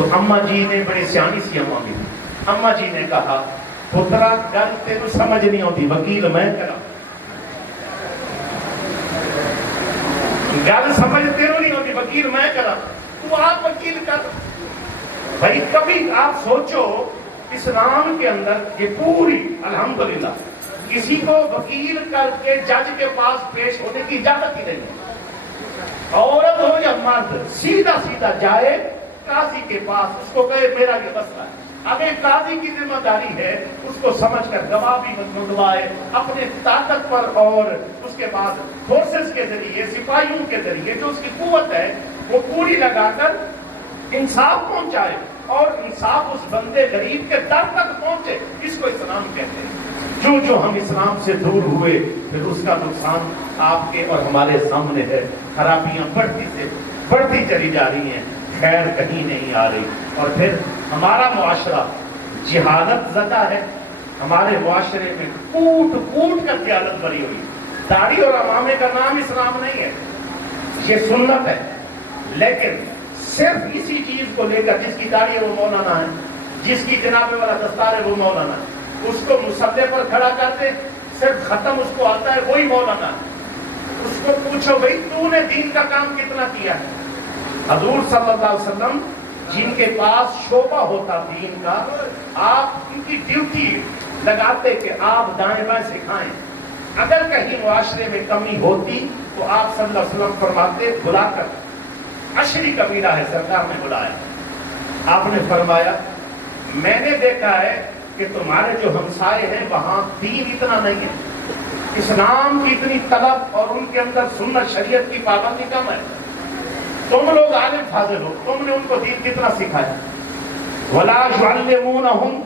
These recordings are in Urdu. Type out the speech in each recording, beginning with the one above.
تو اما جی نے بڑے سیانی سی اما بھی اما جی نے کہا پترا گل تینوں سمجھ نہیں آتی وکیل میں کرا گل سمجھ تینوں نہیں آتی وکیل میں کرا تو آپ وکیل کر بھائی کبھی آپ سوچو اسلام کے اندر یہ پوری الحمدللہ کسی کو وکیل کر کے جج کے پاس پیش ہونے کی اجازت ہی نہیں ہے عورت ہو یا مرد سیدھا سیدھا جائے قاضی کے پاس اس کو کہے میرا یہ مسئلہ ہے اگر قاضی کی ذمہ داری ہے اس کو سمجھ کر گواہ بھی منگوائے اپنے طاقت پر اور اس کے بعد فورسز کے ذریعے سپاہیوں کے ذریعے جو اس کی قوت ہے وہ پوری لگا کر انصاف پہنچائے اور انصاف اس بندے غریب کے در تک پہنچے اس کو اسلام کہتے ہیں جو ہم اسلام سے دور ہوئے پھر اس کا نقصان آپ کے اور ہمارے سامنے ہے خرابیاں بڑھتی سے بڑھتی چلی جا رہی ہیں خیر کہیں نہیں آ رہی اور پھر ہمارا معاشرہ جہالت زدہ ہے ہمارے معاشرے میں کوٹ کوٹ کر جہالت بھری ہوئی داڑھی اور امامے کا نام اسلام نہیں ہے یہ سنت ہے لیکن صرف اسی چیز کو لے کر جس کی داڑھی ہے وہ مولانا ہے جس کی جناب والا دستار ہے وہ مولانا ہے اس کو مصلے پر کھڑا کرتے صرف ختم اس کو آتا ہے وہی مولانا ہے اس کو پوچھو بھئی تو نے دین کا کام کتنا کیا ہے حضور صلی اللہ علیہ وسلم جن کے پاس شعبہ ہوتا دین کا آپ ان کی ڈیوٹی لگاتے کہ آپ دائیں بائیں سکھائیں اگر کہیں معاشرے میں کمی ہوتی تو آپ صلی اللہ علیہ وسلم فرماتے بلا کر عشری قبیلہ ہے سرکار نے بلایا آپ نے فرمایا میں نے دیکھا ہے کہ تمہارے جو ہمسائے ہیں وہاں دین اتنا نہیں ہے اسلام کی اتنی طلب اور ان کے اندر سنت شریعت کی پابندی کم ہے تم لوگ عالم فاضل ہو تم نے ان کو دین کتنا سکھایا وَلَا يُعَلِّمُونَهُمْ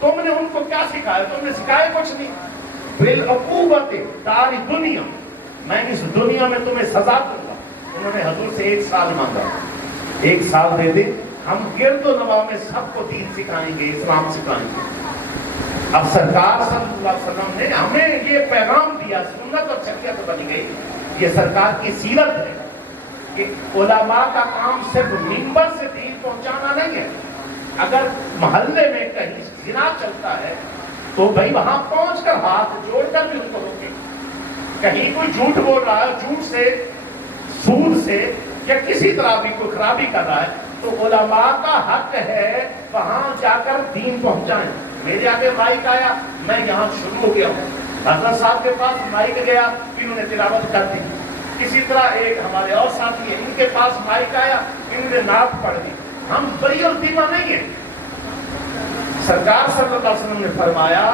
تم نے ان کو کیا سکھایا تم نے سکھایا کچھ نہیں بِالْعُقُوبَةِ تاری دنیا میں اس دنیا میں تمہیں سزا دوں گا انہوں نے حضور سے 1 سال مانگا 1 سال دے دے ہم گرد و نواح میں سب کو دین سکھائیں گے اسلام سکھائیں گے اب سرکار صلی اللہ علیہ وسلم نے ہمیں یہ پیغام دیا سنت اور شریعت بن گئی یہ سرکار کی سیرت ہے کہ علماء کا کام صرف منبر سے دین پہنچانا نہیں ہے اگر محلے میں کہیں زنا چلتا ہے تو بھائی وہاں پہنچ کر ہاتھ جوڑ کر بھی ان کو روکے کہیں کوئی جھوٹ بول رہا ہے جھوٹ سے سود سے یا کسی طرح بھی کوئی خرابی کر رہا ہے تو علماء کا حق ہے وہاں جا کر دین پہنچائیں میرے آگے مائک آیا میں یہاں شروع ہو گیا ہوں حضرت صاحب کے پاس مائک گیا انہوں نے تلاوت کر دی اسی طرح ایک ہمارے اور ساتھی ہیں ان کے پاس مائک آیا انہوں نے نعت پڑھ دی ہم بری اور دیمہ نہیں ہیں سرکار صلی اللہ علیہ وسلم نے فرمایا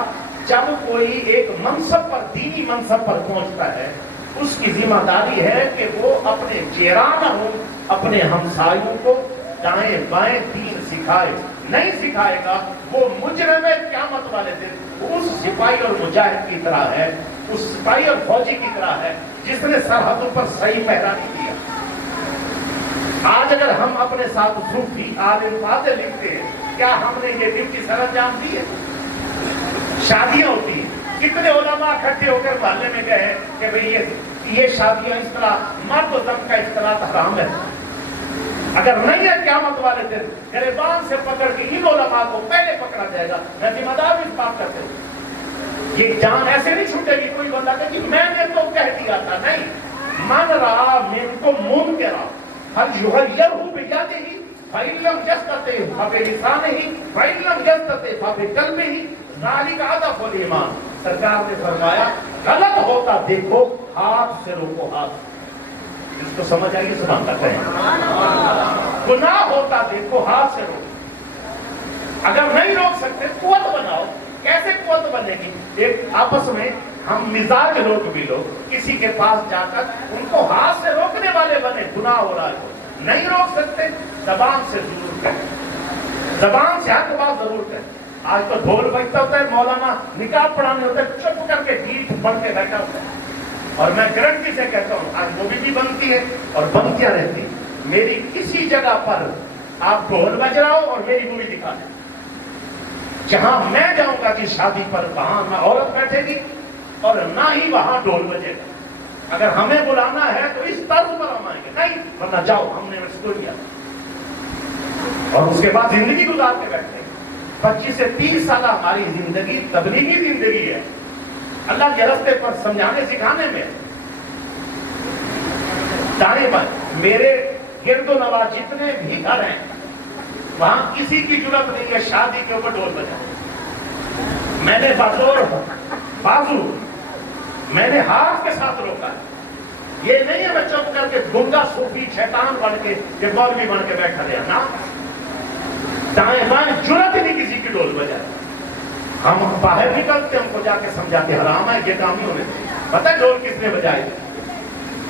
جب کوئی ایک منصب پر دینی منصب پر پہنچتا ہے اس کی ذمہ داری ہے کہ وہ اپنے جیران اپنے ہمسایوں کو دائیں بائیں دین سکھائے نہیں سکھائے گا وہ مجرم قیامت والے دن اس سپاہی اور مجاہد کی طرح ہے اس سپاہی اور فوجی کی طرح ہے جس نے سرحدوں پر صحیح پہرا نہیں دیا آج اگر ہم اپنے ساتھ صوفی عالم فاضل لکھتے ہیں کیا ہم نے یہ ڈیوٹی سر انجام دی ہے شادیاں ہوتی ہیں کتنے علماء اکٹھے ہو کر محلے میں گئے کہ بھئی یہ شادیاں اس طرح مرد و زن کا اختلاط حرام ہے اگر نہیں ہے قیامت والے دن گریبان سے پکڑ کے ان علماء کو پہلے پکڑا جائے گا میں ذمہ دار اس بات کرتے ہوں یہ جان ایسے نہیں چھوٹے گی کوئی بندہ کہ میں نے تو کہہ دیا تھا نہیں من رہا منکم منکرا فلیغیرہ بیدہ فإن لم یستطع فبلسانہ فإن لم یستطع فبقلبہ ذالک اضعف الایمان سرکار نے فرمایا غلط ہوتا دیکھو ہاتھ سے روکو ہاتھ جس کو سمجھ آئیے سبحان اللہ کہیں گناہ ہوتا دیکھو ہاتھ سے روکو اگر نہیں روک سکتے قوت بناؤ کیسے قوت بنے گی ایک آپس میں ہم مزاج لوگ بھی لوگ کسی کے پاس جا کر ان کو ہاتھ سے روکنے والے بنے گناہ ہو رہا ہے نہیں روک سکتے زبان سے ضرور کہیں زبان سے حق بات ضرور کہیں آج تو ڈھول بجتا ہوتا ہے مولانا نکاح پڑھانے ہوتا ہے چپ کر کے گیٹ پڑھ کے بیٹھا ہوتا ہے اور میں گارنٹی سے کہتا ہوں آج مووی بھی بنتی ہے اور بنتیاں رہتی ہیں میری کسی جگہ پر آپ ڈھول بج رہا ہو اور میری مووی دکھا دیں جہاں میں جاؤں گا کہ شادی پر وہاں نہ عورت بیٹھے گی اور نہ ہی وہاں ڈھول بجے گا اگر ہمیں بلانا ہے تو اس طرز پر ہم آئیں گے نہیں ورنہ جاؤ ہم نے اس کو لیا اور اس کے بعد زندگی گزار کے بیٹھتے ہیں. 25 سے 30 سال ہماری زندگی تبلیغی زندگی ہے، اللہ کے راستے پر سمجھانے سکھانے میں. دائیں بائیں میرے گرد و نواز جتنے بھی گھر ہیں وہاں کسی کی جرات نہیں ہے شادی کے اوپر ڈھول بجائے. میں نے بازو میں نے ہاتھ کے ساتھ روکا ہے. یہ نہیں ہے میں چپ کر کے گنگا صوفی شیطان بن کے یہ مولوی بن کے بیٹھا رہا نا. دائیں بائیں جرات نہیں کسی کی ڈھول بجائے. ہم باہر نکلتے ہم کو جا کے سمجھاتے حرام ہے یہ کام نہیں ہونے. پتہ ہے ڈھول کس نے بجائی؟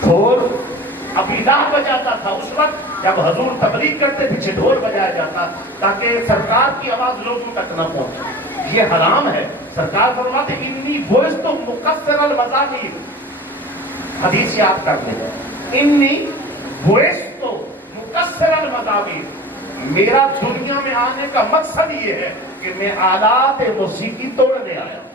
ڈھول ابھی اللہ بجاتا تھا اس وقت جب حضور تبلیغ کرتے پیچھے ڈھول بجایا جاتا تاکہ سرکار کی آواز لوگوں تک نہ پہنچے. یہ حرام ہے. سرکار فرماتے انی بوئست مقصر المزامیر، حدیث یاد کر لیں. انی بوئست مقصر المزامیر، میرا دنیا میں آنے کا مقصد یہ ہے کہ میں آلات موسیقی توڑنے آیا ہوں.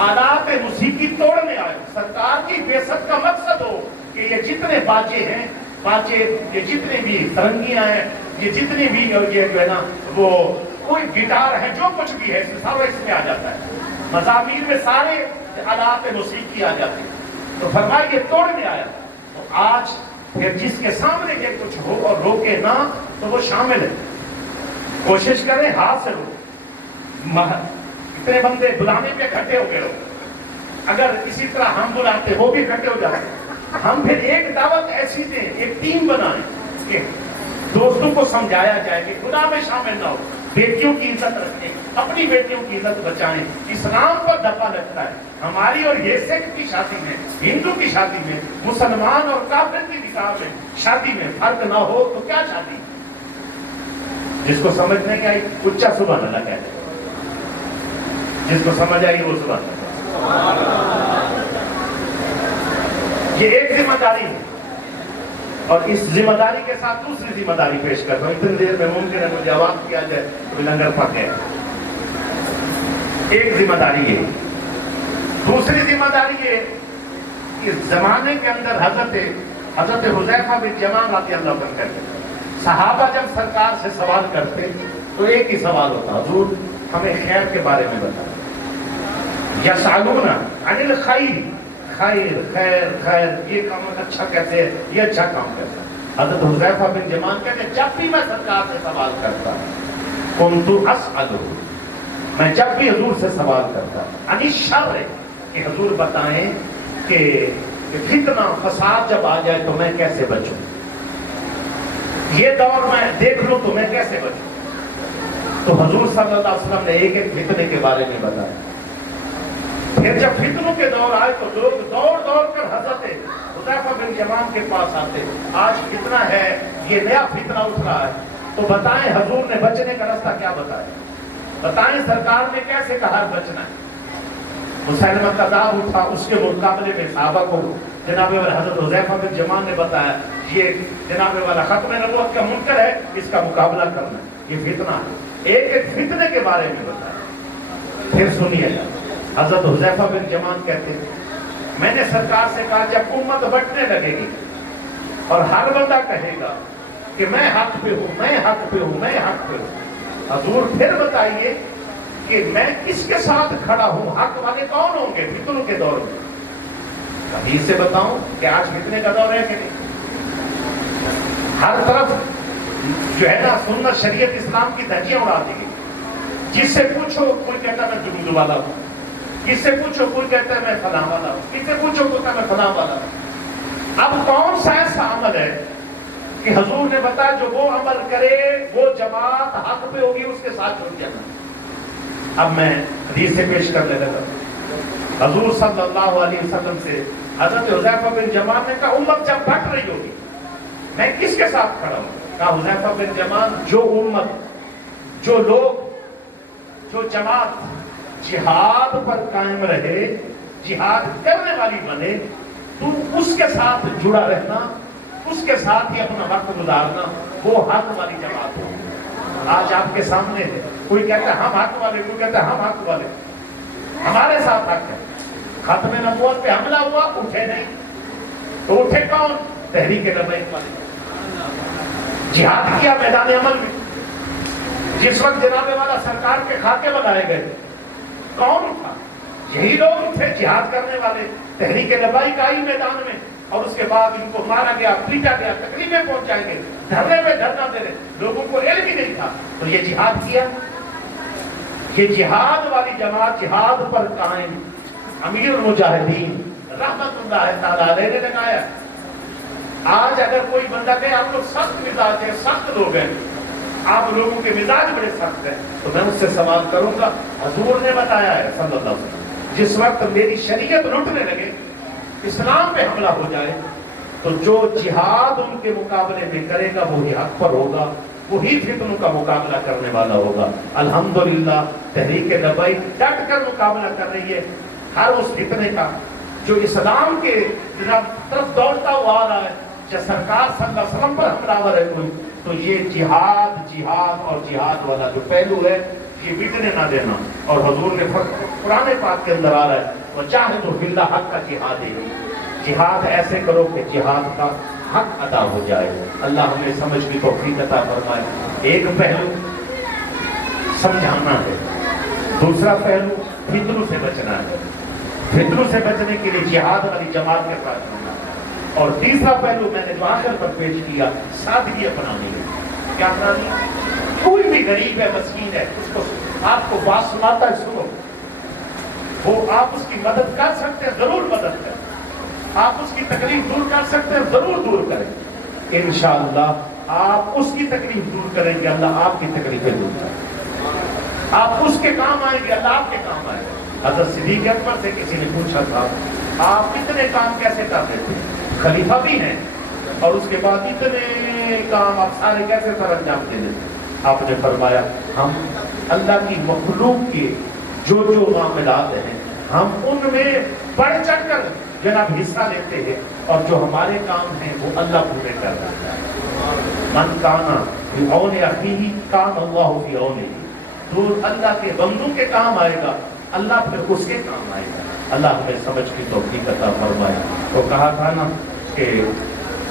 آلات موسیقی توڑنے آئے. سرکار کی بعثت کا مقصد ہو کہ یہ جتنے باجے ہیں یہ جتنے بھی سرنگیاں ہیں یہ جتنے بھی یہ جو ہے نا وہ کوئی گٹار ہے جو کچھ بھی ہے سارا اس میں آ جاتا ہے. مزامیر میں سارے آلات موسیقی آ جاتے ہیں. تو فرمایا یہ توڑنے آیا. تو آج پھر جس کے سامنے یہ کچھ ہو اور روکے نہ تو وہ شامل ہے. کوشش کریں ہاتھ سے روکیں. اتنے بندے بلانے پہ اکٹھے ہو گئے ہو، اگر اسی طرح ہم بلاتے وہ بھی اکٹھے ہو جاتے. ہم پھر ایک دعوت ایسی دیں، ایک ٹیم بنائیں کہ دوستوں کو سمجھایا جائے کہ خدا میں شامل نہ ہو. بیٹیوں کی عزت رکھیں، اپنی بیٹیوں کی عزت بچائیں. اسلام پر دفعہ لگتا ہے. ہماری اور یہ سکھ کی شادی میں، ہندو کی شادی میں، مسلمان اور کافر کی نکاح میں شادی میں فرق نہ ہو تو کیا شادی؟ جس کو سمجھ نہیں آئی اچا سبحان اللہ کہتے ہیں. جس کو سمجھ آئی وہ سبحان اللہ. یہ ایک ذمہ داری ہے اور اس ذمہ داری کے ساتھ دوسری ذمہ داری پیش کر رہا ہوں. اتنی دیر میں ممکن ہے مجھے آواز کیا جائے تو لنگر پک گیا. ایک ذمہ داری یہ. دوسری ذمہ داری یہ کہ زمانے کے اندر حضرت حذیفہ بن یمان رضی اللہ عنہ کرتے صحابہ جب سرکار سے سوال کرتے تو ایک ہی سوال ہوتا، حضور ہمیں خیر کے بارے میں بتا. یسألون عن الخیر، خیر خیر خیر یہ کام اچھا کہتے ہیں، یہ اچھا کام کہتے ہیں. حضرت حذیفہ بن یمان کہتے ہیں جب بھی میں سرکار سے سوال کرتا کنت اسأل، میں جب بھی حضور سے سوال کرتا عن الشر، کہ حضور بتائیں کہ فتنہ فساد جب آ جائے تو میں کیسے بچوں، یہ دور میں دیکھ لوں تو میں کیسے بچوں. تو حضور صلی اللہ علیہ وسلم نے ایک ایک فتنے کے بارے میں بتایا. پھر جب فتنوں کے دور آئے تو لوگ دوڑ دوڑ کر حضرت حذیفہ بن یمان کے پاس آتے. آج فتنہ ہے، یہ نیا فتنہ اٹھ رہا ہے، تو بتائیں حضور نے بچنے کا راستہ کیا بتایا، بتائیں سرکار نے کیسے کہا بچنا ہے. مسیلمہ کذاب اٹھا، اس کے مقابلے میں صحابہ کو جناب والا حضرت حذیفہ بن یمان نے بتایا یہ جناب والا ختم نبوت کا منکر ہے، اس کا مقابلہ کرنا ہے، یہ فتنہ ہے. ایک ایک فتنے کے بارے میں بتایا. پھر سنیے حضرت حذیفہ بن یمان کہتے ہیں میں نے سرکار سے کہا جب امت بٹنے لگے گی اور ہر بندہ کہے گا کہ میں حق پہ ہوں، میں حق پہ ہوں، میں حق پہ ہوں، حضور پھر بتائیے کہ میں کس کے ساتھ کھڑا ہوں، حق والے کون ہوں گے فتنوں کے دور میں. حدیث سے بتاؤں کہ آج فتنے کا دور ہے کہ نہیں. ہر طرف جو ہے نا سنت شریعت اسلام کی دھجیاں اڑا دی گئی. جس سے پوچھو کوئی کہتا میں جنود والا ہوں، کس سے پوچھو کوئی کہتا ہے میں فلاں والا ہوں، کس سے پوچھو کوئی کہتا ہے میں فلاں والا ہوں. اب کون سا ایسا عمل ہے کہ حضور نے بتایا جو وہ عمل کرے وہ جماعت حق پہ ہوگی اس کے ساتھ جڑ جانا. اب میں حدیث سے پیش کر لیتا ہوں. حضور صلی اللہ علیہ وسلم سے حضرت حذیفہ بن یمان نے کہا امت جب بٹ رہی ہوگی میں کس کے ساتھ کھڑا ہوں. کہا حذیفہ بن یمان جو امت، جو لوگ، جو جماعت جہاد پر قائم رہے، جہاد کرنے والی بنے، تو اس کے ساتھ جڑا رہنا، اس کے ساتھ ہی اپنا وقت گزارنا، وہ حق والی جماعت ہو. آج آپ کے سامنے ہے، کوئی کہتا ہے ہم حق والے، کوئی کہتا ہے ہم حق والے. ہمارے ساتھ حق ہے. ختم نبوت پہ حملہ ہوا، اٹھے نہیں. تو اٹھے کون؟ تحریک لبیک والے. جہاد کیا میدان عمل میں. جس وقت جناب والا سرکار کے خاکے بنائے گئے کون تھا؟ یہی لوگ تھے جہاد کرنے والے. تحریک لبیک آئی میدان میں اور اس کے بعد ان کو مارا گیا، پیٹا گیا، تکلیفیں پہنچائیں گے، دھرنے پہ دھرنا دے رہے. لوگوں کو علم ہی نہیں تھا تو یہ جہاد کیا. یہ جہاد والی جماعت جہاد پر قائم امیر المجاہدین رحمت اللہ تعالیٰ علیہ نے لگایا. آج اگر کوئی بندہ کہے آپ لوگ سخت مزاج ہیں، سخت لوگ ہیں، آپ لوگوں کے مزاج بڑے سخت ہیں، تو میں اس سے سوال کروں گا. حضور نے بتایا ہے صلی اللہ علیہ وسلم جس وقت میری شریعت لٹنے لگے، اسلام پہ حملہ ہو جائے، تو جو جہاد ان کے مقابلے میں کرے گا وہی حق پر ہوگا، وہی فتنوں کا مقابلہ کرنے والا ہوگا. الحمدللہ تحریک لبیک ڈٹ کر مقابلہ کر رہی ہے ہر اس فتنے کا جو اسلام کے طرف دوڑتا ہوا آ رہا ہے. جب سرکار صلی اللہ علیہ وسلم پر حملہ آور ہے کوئی تو یہ جہاد اور جہاد والا جو پہلو ہے یہ بگڑنے نہ دینا. اور حضور نے قرآن پاک کے اندر آ رہا ہے وَجَاهِدُوا فِي اللَّهِ حَقَّ جِهَادِهِ. جہاد ایسے کرو کہ جہاد کا حق ادا ہو جائے. اللہ ہمیں سمجھ کی توفیق عطا فرمائے. ایک پہلو سمجھانا ہے، دوسرا پہلو فتنوں سے بچنا ہے. فتنوں سے بچنے کے لیے جہاد والی جماعت کے ساتھ ہونا. اور تیسرا پہلو میں نے جو آخر پر پیش کیا سادگی اپنانی ہے. کیا اپنانی ہے؟ کوئی بھی غریب ہے، مسکین ہے، اس کو آپ کو بات سناتا ہے سنو. وہ آپ اس کی مدد کر سکتے ہیں، ضرور مدد کریں. آپ اس کی تکلیف دور کر سکتے ہیں، ضرور دور کریں. انشاءاللہ آپ اس کی تکلیف دور کریں گے، اللہ آپ کی تکلیفیں دور کریں. آپ اس کے کام آئیں گے، اللہ آپ کے کام آئے گا. حضرت صدیق اکبر سے کسی نے پوچھا تھا آپ اتنے کام کیسے کر دیتے ہیں؟ خلیفہ بھی ہیں اور اس کے بعد اتنے کام آپ سارے کیسے سر انجام دے دیتے؟ آپ نے فرمایا ہم اللہ کی مخلوق کے جو معاملات ہیں ہم ان میں بڑھ چڑھ کر جناب حصہ لیتے ہیں اور جو ہمارے کام ہیں وہ اللہ پورے کر رہا ہے. من کانا فی عون اخیہ کان اللہ فی عونہ. جو اللہ کے بندوں کے کام آئے گا اللہ پھر اس کے کام آئے گا. اللہ ہمیں سمجھ کی توفیق عطا فرمائے. تو کہا تھا نا کہ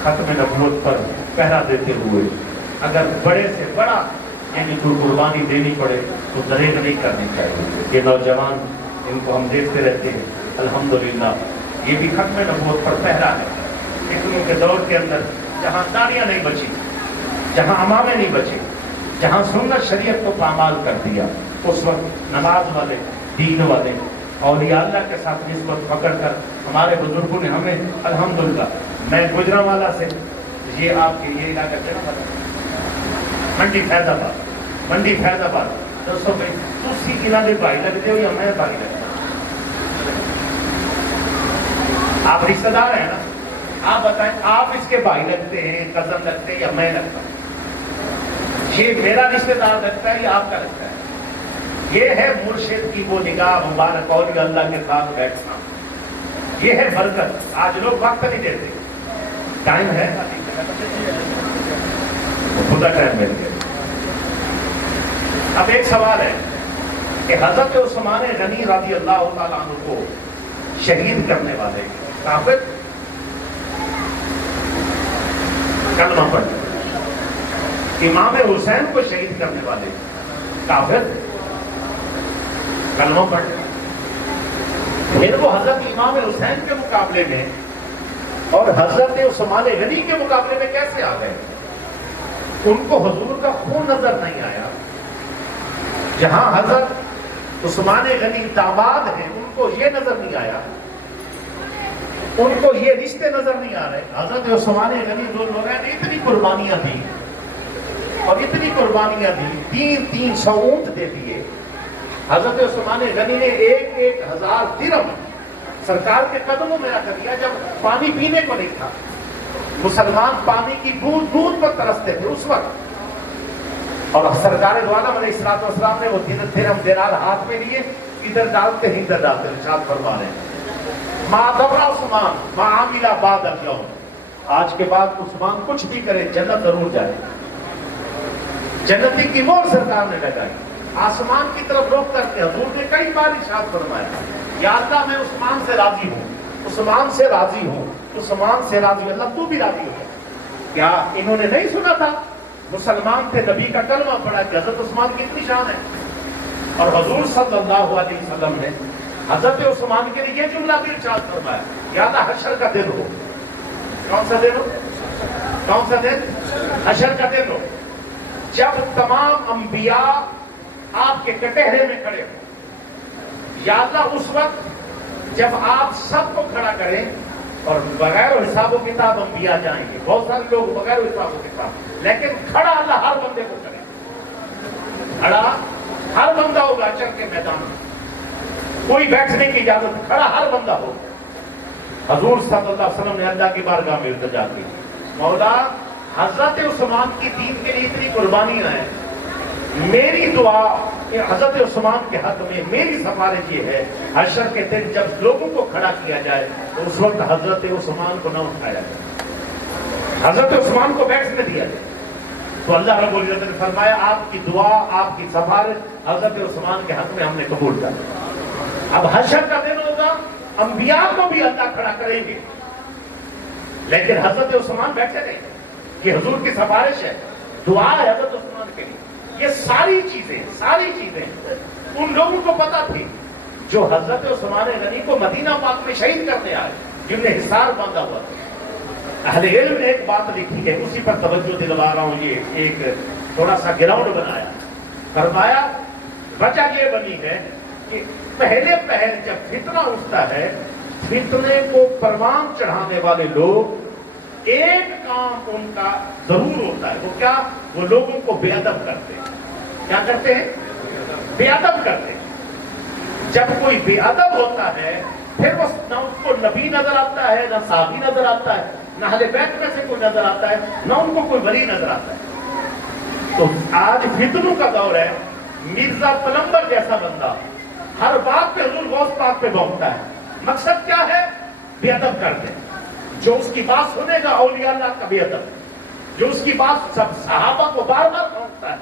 ختم نبوت پر پہرا دیتے ہوئے اگر بڑے سے بڑا یعنی کوئی قربانی دینی پڑے تو دریغ نہیں کرنی چاہیے. یہ نوجوان ان کو ہم دیکھتے رہتے ہیں الحمدللہ یہ بھی ختم نبوت پر پہرا ہے. فتنوں کے دور کے اندر جہاں داڑیاں نہیں بچی، جہاں امامے نہیں بچے، جہاں سنت شریعت کو پامال کر دیا، اس وقت نماز والے، دین والے، اولیاء اللہ کے ساتھ نسبت پکڑ کر ہمارے بزرگوں نے ہمیں الحمدللہ. میں گجرانوالا سے یہ آپ کے یہ علاقہ سے نا منڈی فیض آباد دوستوں بھائی تسی کنارے بھائی لگتے ہو یا میں بھائی لگتا ہوں؟ آپ رشتہ دار ہیں نا، آپ بتائیں آپ اس کے بھائی لگتے ہیں، کزن لگتے ہیں یا میں لگتا ہوں؟ یہ میرا رشتہ دار لگتا ہے یا آپ کا لگتا ہے؟ یہ ہے مرشد کی وہ نگاہ مبارک اور اللہ کے ساتھ بیٹھنا. یہ ہے برکت. آج لوگ وقت نہیں دیتے. ٹائم ہے خدا ٹائم مل گیا. اب ایک سوال ہے کہ حضرت عثمان غنی رضی اللہ تعالیٰ عنہ کو شہید کرنے والے کافر کلمہ پڑھ، امام حسین کو شہید کرنے والے کافر کلمہ پڑھ، پھر وہ حضرت امام حسین کے مقابلے میں اور حضرت عثمان غنی کے مقابلے میں کیسے آ گئے؟ ان کو حضور کا خون نظر نہیں آیا. جہاں حضرت عثمان غنی داماد ہیں ان کو یہ نظر نہیں آیا، ان کو یہ رشتے نظر نہیں آ رہے. حضرت عثمان غنی جو لوگ ہیں اتنی قربانیاں دی اور اتنی قربانیاں دی، 300 اونٹ دے دیے. حضرت عثمان غنی نے 1,000 درہم سرکار کے قدموں میں رکھ دیا جب پانی پینے کو نہیں تھا. مسلمان پانی کی بوند بوند پر ترستے تھے اس وقت، اور سرکار دو عالم علیہ السلام نے وہ درہم دینار ہاتھ میں لیے، ادھر ڈالتے ہیں ادھر ڈالتے ہیں. ارشاد فرما رہے ہیں ما ضر عثمان ما عمل بعد اليوم. آج کے بعد عثمان کچھ بھی کرے جنت ضرور جائے. جنتی کی مور سرکار نے لگائی. آسمان کی طرف رخ کرتے حضور نے کئی بار ارشاد فرمایا یا اللہ میں عثمان سے راضی ہوں، عثمان سے راضی ہوں، عثمان سے راضی. اللہ تو بھی راضی ہو. کیا انہوں نے نہیں سنا تھا مسلمان تھے, نبی کا کلمہ پڑھا کہ حضرت عثمان کی اتنی شان ہے. اور حضور صلی اللہ علیہ وسلم نے حضرت عثمان کے لیے یہ جملہ بھی ارشاد فرمایا, یا اللہ حشر کا دن ہو. کون سا دن ہو؟ کون سا دن؟ حشر کا دن ہو, جب تمام انبیاء آپ کے کٹہرے میں کھڑے ہوں. یا اللہ اس وقت جب آپ سب کو کھڑا کریں اور بغیر حساب و کتاب انبیاء جائیں گے, بہت سارے لوگ بغیر حساب و کتاب, لیکن کھڑا اللہ ہر بندے کو کرے. کھڑا ہر بندہ ہوگا چل کے میدان میں, کوئی بیٹھنے کی اجازت, کھڑا ہر بندہ ہو. حضور صلی اللہ علیہ وسلم نے اللہ کی بارگاہ میں التجا کی, مولا حضرت عثمان کی دین کے لیے اتنی قربانیاں ہیں, میری دعا حضرت عثمان کے حق میں, میری سفارش یہ ہے حشر کے دن جب لوگوں کو کھڑا کیا جائے تو اس وقت حضرت عثمان کو نہ اٹھایا جائے, حضرت عثمان کو بیٹھنے دیا جائے. تو اللہ رب العزت نے فرمایا آپ کی دعا, آپ کی سفارش حضرت عثمان کے حق میں ہم نے قبول کر. اب حشر کا دن ہوگا, انبیاء کو بھی اللہ کھڑا کریں گے, لیکن حضرت عثمان بیٹھے رہیں گے. یہ حضور کی سفارش ہے, دعا ہے حضرت عثمان کے لیے. یہ ساری چیزیں ان لوگوں کو پتا تھی جو حضرت عثمان غنی کو مدینہ پاک میں شہید کرنے آئے, جن نے حصار باندھا ہوا تھا. اہل علم نے ایک بات لکھی ہے, اسی پر توجہ دلوا رہا ہوں. یہ ایک تھوڑا سا گراؤنڈ بنایا, فرمایا وجہ یہ بنی ہے کہ پہلے جب فتنہ اٹھتا ہے, فتنے کو پروان چڑھانے والے لوگ ایک کام ان کا ضرور ہوتا ہے. وہ کیا؟ وہ لوگوں کو بے ادب کرتے ہیں. کیا کرتے ہیں؟ بے ادب کرتے ہیں. جب کوئی بے ادب ہوتا ہے پھر وہ نہ اس کو نبی نظر آتا ہے, نہ صحابی نظر آتا ہے, نہ اہل بیت میں سے کوئی نظر آتا ہے, نہ ان کو کوئی ولی نظر آتا ہے. تو آج فتنوں کا دور ہے. مرزا پلمبر جیسا بندہ ہر بات پہ حضور غوث پاک پہ بھونکتا ہے. مقصد کیا ہے؟ بے ادب کرتے ہیں. جو اس کی بات سنے گا اولیاء اللہ کا بے ادب, جو اس کی بات سب صحابہ کو بار بار بھونکتا ہے.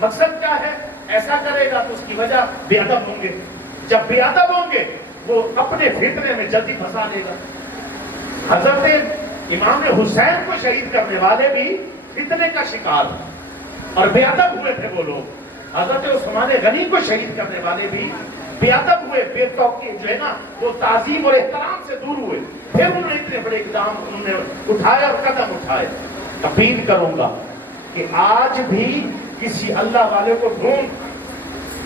مقصد کیا ہے؟ ایسا کرے گا تو اس کی وجہ بے ادب ہوں گے. جب بے ادب ہوں گے وہ اپنے فتنے میں جلدی پھنسا لے گا. حضرت امام حسین کو شہید کرنے والے بھی فتنے کا شکار اور بے ادب ہوئے تھے وہ لوگ. حضرت عثمان غنی کو شہید کرنے والے بھی بے ادب ہوئے, بے توقع جو ہے نا وہ تعظیم اور احترام سے دور ہوئے. پھر انہوں نے اتنے بڑے اقدام انہوں نے اٹھائے اور قدم اٹھائے. اپیل کروں گا کہ آج بھی کسی اللہ والے کو ڈھونڈ,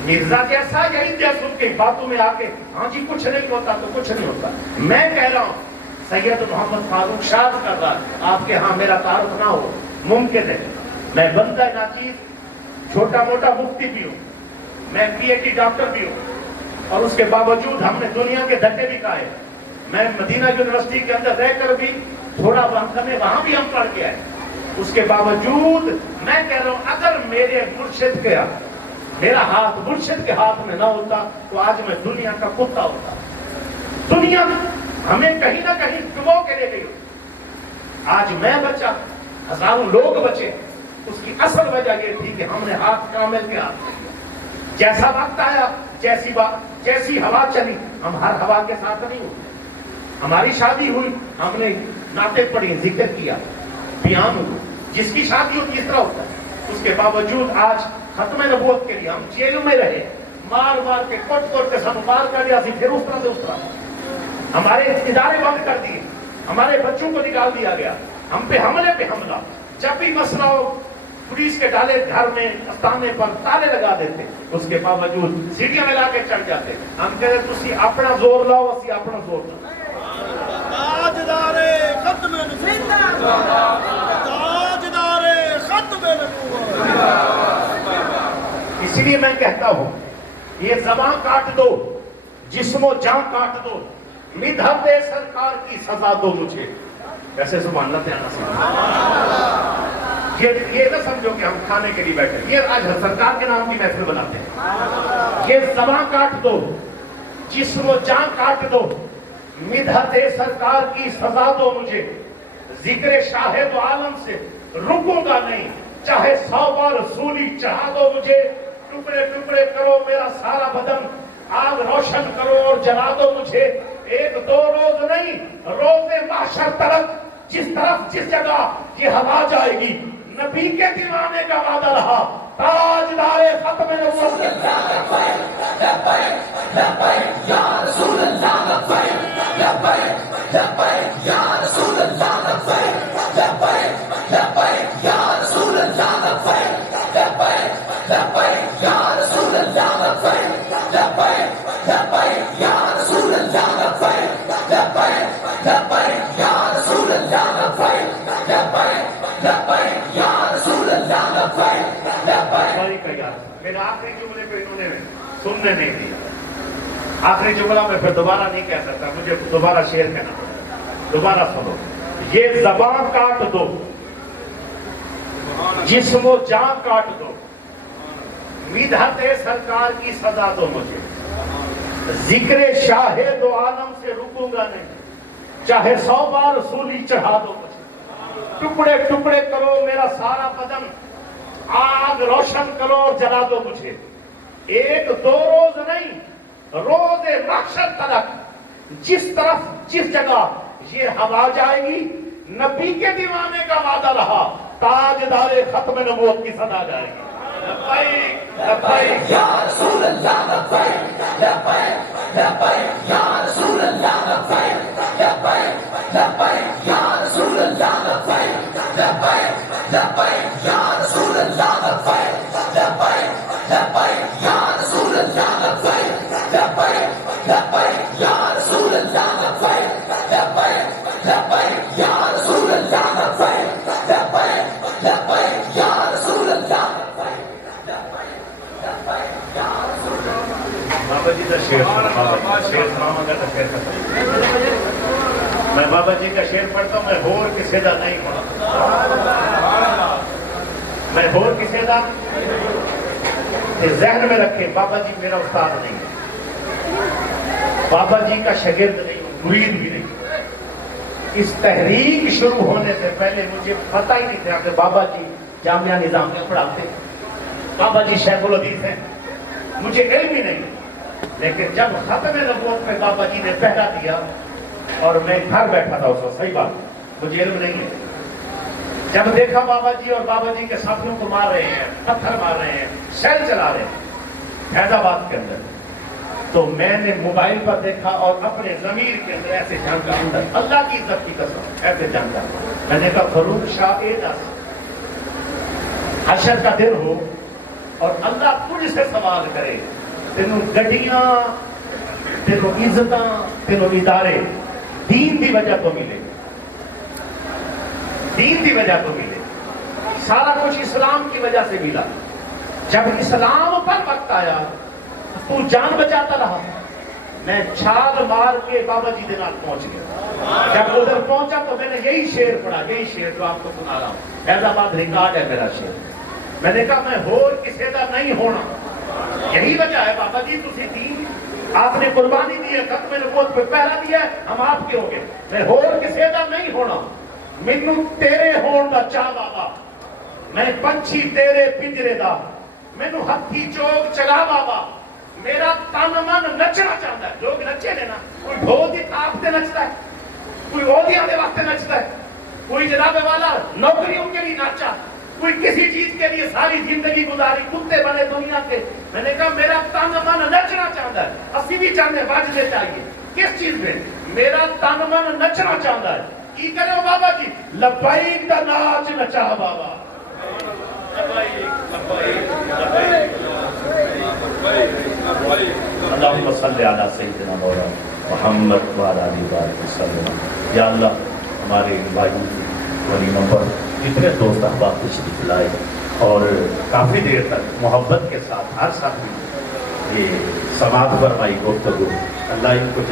مرزا جیسا یہی جیسے ان کی باتوں میں آ کے ہاں جی کچھ نہیں ہوتا تو کچھ نہیں ہوتا. میں کہہ رہا ہوں سید محمد فاروق شاد کر رہا, آپ کے ہاں میرا تعارف نہ ہو, ممکن ہے. میں بندہ ناچیز چھوٹا موٹا مفتی بھی ہوں, میں پی ایچ ڈی ڈاکٹر بھی ہوں, اور اس کے باوجود ہم نے دنیا کے دھکے بھی کھائے. میں مدینہ یونیورسٹی کے اندر رہ کر بھی تھوڑا وہاں بھی ہم پڑھ کے آئے. اس کے باوجود میں کہہ رہا ہوں اگر میرا ہاتھ مرشد کے ہاتھ میں نہ ہوتا تو آج میں دنیا کا کتا ہوتا. دنیا ہمیں کہیں نہ کہیں ڈبو کے لے گئی. آج میں بچا, ہزاروں لوگ بچے. اس کی اصل وجہ یہ تھی کہ ہم نے ہاتھ کامل کے ہاتھ میں. جیسا وقت آیا, جیسی ہوا چلی, ہم ہر ہوا کے ساتھ نہیں ہوتے. ہماری شادی ہوئی, ہم نے نعتیں پڑھی, ذکر کیا, بیان ہوا. جس کی شادی ہوتی اس طرح ہوتا ہے. اس کے باوجود آج ختم نبوت کے لیے ہم جیلوں میں رہے, مار کے کوٹ کے سن مار کر دیا, پھر اس طرح سے اس طرح. ہمارے ادارے بند کر دیے, ہمارے بچوں کو نکال دیا گیا, ہم پہ حملے پہ حملہ. جب بھی مسئلہ ہو پولیس کے ڈالے گھر میں استانے پر تالے لگا دیتے, اس کے باوجود سیڑھیاں میں لا کے چڑھ جاتے. ہم کہتے تسی اپنا زور لاؤ, اسی اپنا زور لاؤ. تاجدارے ختم نبوت, تاجدارے ختم نبوت. اسی لیے میں کہتا ہوں یہ زبان کاٹ دو, جسم و جان کاٹ دو, مدحت سرکار کی سزا دو مجھے. کیسے سبحان اللہ تعالیٰ. یہ نہ سمجھو کہ ہم کھانے کے لیے بیٹھے, یہ آج سرکار کے نام کی محفل بناتے ہیں. یہ زبان کاٹ دو, جسم و جان کاٹ دو, مدحت سرکار کی سزا دو مجھے. ذکر شاہد عالم سے رکوں گا نہیں, چاہے 100 بار سولی چڑھا دو مجھے. ٹکڑے ٹکڑے کرو میرا سارا بدن, آگ روشن کرو اور جلا دو مجھے. 1-2 روز نہیں, روز محشر تک جس طرف جس جگہ یہ ہوا جائے گی نبی کے دیوانے کا وعدہ رہا، تاجدار ختم نبوت میرے آخری جملے پہ انہوں نے سننے نہیں دیا۔ آخری جملہ میں پھر دوبارہ نہیں کہہ سکتا، مجھے دوبارہ شعر کہنا پڑا۔ دوبارہ سنو، یہ زبان کاٹ دو، جسم و جان کاٹ دو، مدحت سرکار کی سزا دو مجھے، ذکر شاہ دو عالم سے رکوں گا نہیں، چاہے 100 بار رسولی چڑھا دو مجھے، ٹکڑے ٹکڑے کرو میرا سارا بدن، آگ روشن کرو اور جلا دو مجھے، ایک دو روز نہیں، روز محشر تلک جس طرف جس جگہ یہ ہوا جائے گی، نبی کے دیوانے کا وعدہ رہا، تاجدار ختم نبوت کی صدا جائے گی۔ لبیک لبیک یا رسول اللہ، لبیک لبیک لبیک یا رسول اللہ، لبیک لبیک لبیک یا رسول اللہ، لبیک لبیک لبیک یا رسول اللہ، لبیک لبیک لبیک یا رسول اللہ، لبیک لبیک لبیک یا رسول اللہ، لبیک لبیک لبیک یا رسول اللہ، لبیک لبیک لبیک یا رسول اللہ۔ بابا جی کا شعر، میں بابا جی کا شعر پڑھتا ہوں، میں ہور کسی دا نہیں پڑھتا، میں ہور کسی دا ذہن میں رکھے، بابا جی میرا استاد نہیں ہے، بابا جی کا شاگرد نہیں ہوں، مرید بھی نہیں۔ اس تحریک شروع ہونے سے پہلے مجھے پتہ ہی نہیں تھا کہ بابا جی جامعہ نظام میں پڑھاتے، بابا جی شیخ الحدیث ہیں، مجھے علم ہی نہیں۔ لیکن جب ختم نبوت میں بابا جی نے پہلا دیا اور میں گھر بیٹھا تھا، اس وقت صحیح بات مجھے علم نہیں ہے، جب دیکھا بابا جی اور بابا جی کے ساتھیوں کو مار رہے ہیں، پتھر مار رہے ہیں، سیل چلا رہے ہیں فیض آباد کے اندر، تو میں نے موبائل پر دیکھا اور اپنے ضمیر کے اندر ایسے جانتا، اندر اللہ کی عزت کی قسم ایسے جانتا، میں نے کہا فروخ شاہ حشر کا دن ہو اور اللہ تجھ سے سوال کرے، تینوں گڈیاں، تینوں عزتاں، تینوں ادارے دین دی وجہ تو ملے، دین دی وجہ تو ملے، سارا کچھ اسلام کی وجہ سے ملا۔ جب اسلام پر وقت آیا تو جان بچاتا رہا، میں چھال مار کے بابا جی کے نال پہنچ گیا۔ جب ادھر پہنچا تو میں نے یہی شعر پڑھا، یہی شعر جو آپ کو سنا رہا ہوں، فیض آباد ریکارڈ ہے میرا شعر۔ میں نے کہا میں ہور کسی دا نہیں ہونا، یہی وجہ ہے بابا جی تسی دین آپ نے قربانی دی ہے، ختم نبوت پہ پہلا دیا ہے، ہم آپ کے ہو گئے، میں ہور کسی دا نہیں ہونا، مینوں تیرے ہون دا چاہ بابا، میں پنچھی تیرے پنجرے دا، مینوں ہتھی چوک چلا بابا، میرا تن من نچنا چاہتا ہے۔ لوگ نچے نے نا، کوئی ڈھول دی تاپ تے نچتا ہے، کوئی عہدیاں دے واسطے نچتا ہے، کوئی جناب والا نوکریوں کے لیے ناچا، کوئی کسی چیز کے لیے ساری زندگی گزاری، کتے بنے دنیا کے۔ میں نے کہا میرا تن من نچنا چاہتا ہے، اسی بھی چاہتے بجنے چاہیے، کس چیز میں؟ میرا تن من نچنا چاہتا ہے، کی کرے ہو بابا جی؟ لبیک دا ناچ نچا بابا، اللہم صلی علی سیدنا مولانا محمد وعلی آلہ وسلم۔ یا اللہ ہمارے بھائیوں کی ولیمہ پر اتنے دوست احباب تشریف لائے اور کافی دیر تک محبت کے ساتھ ہر ساتھ یہ سماعت فرمائی گفتگو، اللہ ان کو